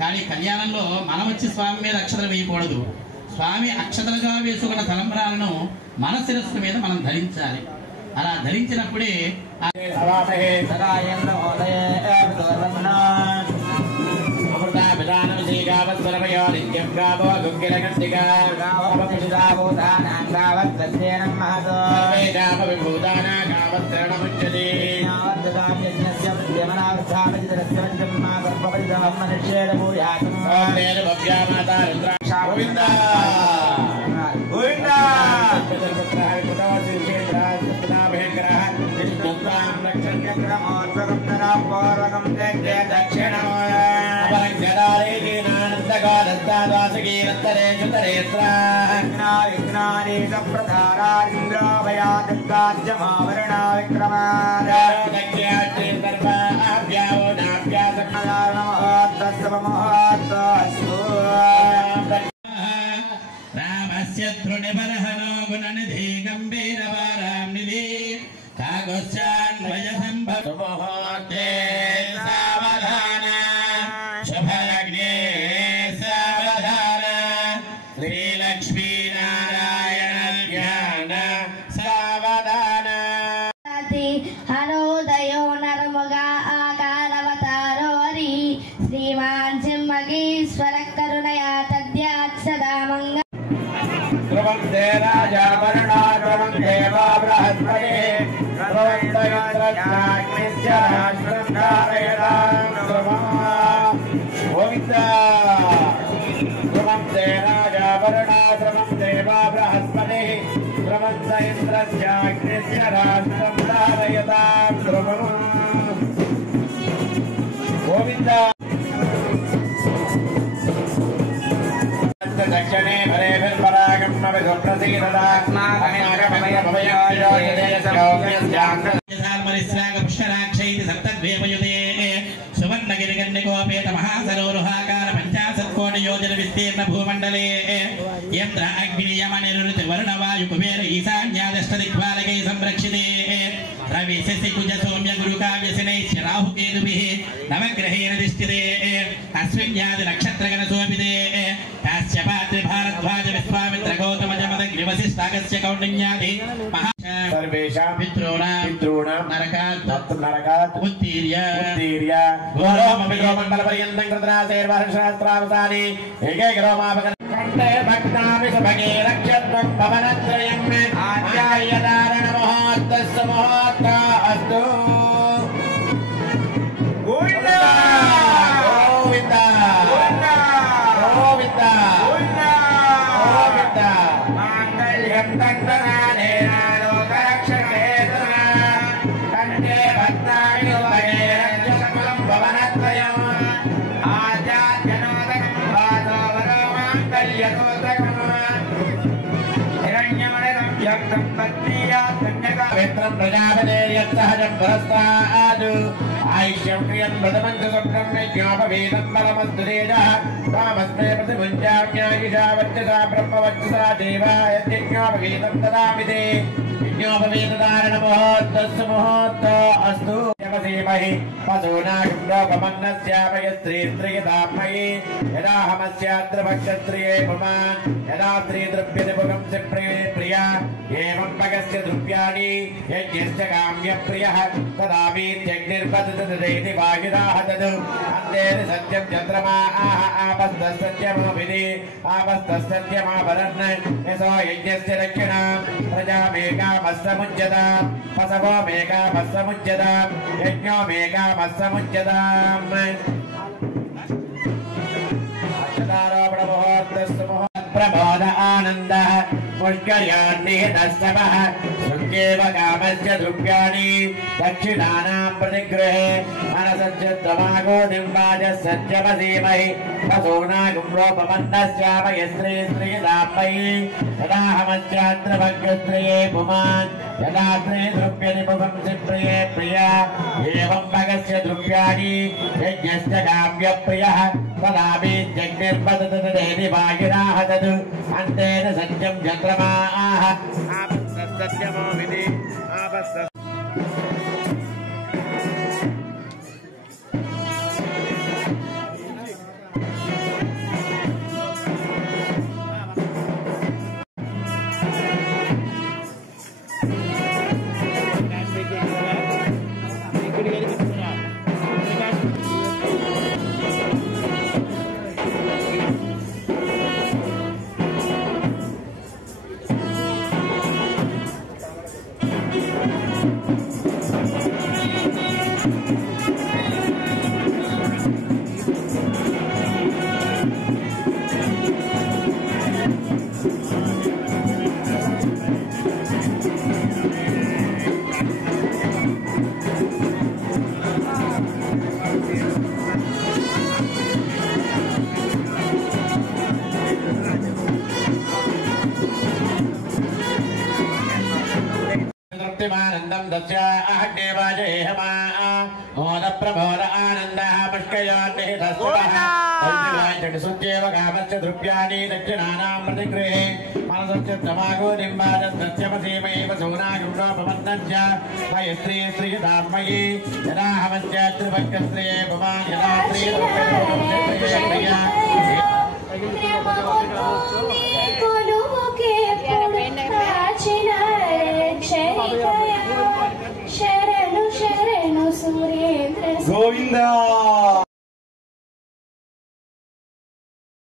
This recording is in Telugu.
కానీ కళ్యాణంలో మనం వచ్చి స్వామి మీద అక్షతలు వేయకూడదు. స్వామి అక్షతలుగా వేసుకున్న తలంబ్రాలను మన శిరస్సు మీద మనం ధరించాలి. అలా ధరించినప్పుడే రామస్య తృణబరహనో గుణనిధి గంభీరవారాం నిధి కాగోశ్చాన్వయ సంభవముహూర్తే సావధాన శుభలగ్నే సావధాన శ్రీలక్ష్మీనారాయణ ధ్యాన సావధాన. హరోదయో నరముగా ఆకారవతారో హరి శ్రీమాన్ సింహగీశ్వర కరుణయా తద్యాత్ సదా మంగ ధ్రువం దే రాజా వరుణా ధ్రువం దేవా బృహస్పతి ధ్రువం దైత్రజ్ఞాగ్నిశ్చ రాష్ట్రం ధారయతాం ధ్రువం గోవింద. ధ్రువం దే రాజా వరుణా ధ్రువం దేవా బృహస్పతి ధ్రువం దైత్రజ్ఞాగ్నిశ్చ రాష్ట్రం ధారయతాం ధ్రువం గోవింద. దక్షిణే భరేభిర్పరాగం పుష్కరాక్షైతి సప్తద్వీపయుతే సువర్ణగిరిగన్నికోపేత మహాసరోరుహాకార పంచాశత్కోటి యోజన విస్తీర్ణ భూమండలే యంత్ర అగ్ని యమ నిరుతి వరుణ వాయు కుబేర ఈశాన్యాదష్ట దిక్పాలకై సంరక్షితే రవి శశి కుజ సౌమ్య గురు కావ్యశనైశ్చ రాహుకేతుభిః నవగ్రహేణ దిష్టితే అస్మిన్యాది నక్షత్రగణ శోభితే కాశ్యపాత్రి భారద్వాజ విశ్వామిత్ర గౌతమ జమదగ్ని వశిష్ఠాగస్య కౌండిన్యాది సర్వేషాం పితॄణాం నరకాత్ ఉత్తీర్య గోరోమపి గోమండల పర్యంతం కృతనాశైర్వర్షాస్త్రావసాని ఏకైకరోమాపకం కంఠే భక్తామి సుభగే రక్షత్వం భవనత్రయం ఆధ్యాయదారణ మహోత్తస్య మహోత్త అస్తు. గోవింద గోవింద గోవింద గోవింద. మాంగళ్యం తంతనానేన లోకరక్షణేతున కంఠే భక్తామి సుభగే రక్షత్వం భవనత్రయం ఆధ్యాత్మనోదకం వాదో వరో మాంగళ్యతోదకం హిరణ్యమణిరం యజ్ఞం పత్నీయాత్ కన్యకా పవిత్రం ప్రజాపతేర్యత్సహజం పురస్తాద్ ఆయుష్యం క్రియం వ్రతమంచ స్వప్నం యజ్ఞోపవేదం బలమస్తు తేజః తామస్మే ప్రతిముంచామ్యాయుషా వర్చసా బ్రహ్మవర్చసా దేవాయ యజ్ఞోపవేదం దదామి తే యజ్ఞోపవేదధారణ ముహూర్తస్సు ముహూర్త అస్తు. యమసీమహి పశూనాగం లోకమన్నస్యామయ స్త్రీస్త్రియతామయీ యదాహమస్యాత్ర భక్షత్రియే పుమాన్ యదా స్త్రీ ద్రవ్యతి పుగం ప్రియ ప్రియా ఏవం భగస్య ద్రవ్యాణి యజ్ఞస్య కామ్య ప్రియః తదామీత్యగ్నిర్పతతి వాయుదాహ తదు అంతేన సత్యం చంద్రమా ఆహ ఆపస్తస్సత్యమోభిధి ఆపస్తస్సత్యమాభరన్ యసో యజ్ఞస్య దక్షిణ ప్రజామేకామస్సముచ్యతాం పసవో మేకామస్సముచ్యతాం యజ్ఞో మేకామస్సముచ్యతాం. అక్షతారోపణ ముహూర్తస్సు ప్రబోధ ఆనంద పుష్కర్యాన్నిహితస్తమః శృంగేవ కామస్య ద్రవ్యాణి దక్షిణానాం ప్రతిగృహే మనసజ్జత్వమాగోదిం వాజస్సత్యమసీమహి పశూనాగం రూపమన్నస్యామయ స్త్రీస్త్రియతామయీ యదాహమస్యాత్ర భగ్గస్త్రియే పుమాన్ యదా స్త్రీ ద్రవ్యతి పుంసి ప్రియే ప్రియా ఏవం భగస్య ద్రవ్యాణి యజ్ఞస్య కామ్య ప్రియః తదామీత్యగ్నిర్పతతి వాయురాహ తదు అంతేన సత్యం చంద్రమా ఆహ ఆపస్తస్సత్యమో విధి ఆపస్త. శ్రీమానందం దస్యాహ్యేవాజేహమా మోద ప్రబోధ ఆనందః పుష్కయోన్నిహితస్వః సుచ్యేవ కామస్య ద్రవ్యాణి దక్షిణానాం ప్రతిగృహే మనసస్య తమాగో నింబాదస్యమసీమైవ సోనాగుణోపమన్నస్య మయస్త్రీ శ్రీయుతాత్మయీ యదాహమస్య త్రిభక్త్రియే భవాన్ యదా గోవిందా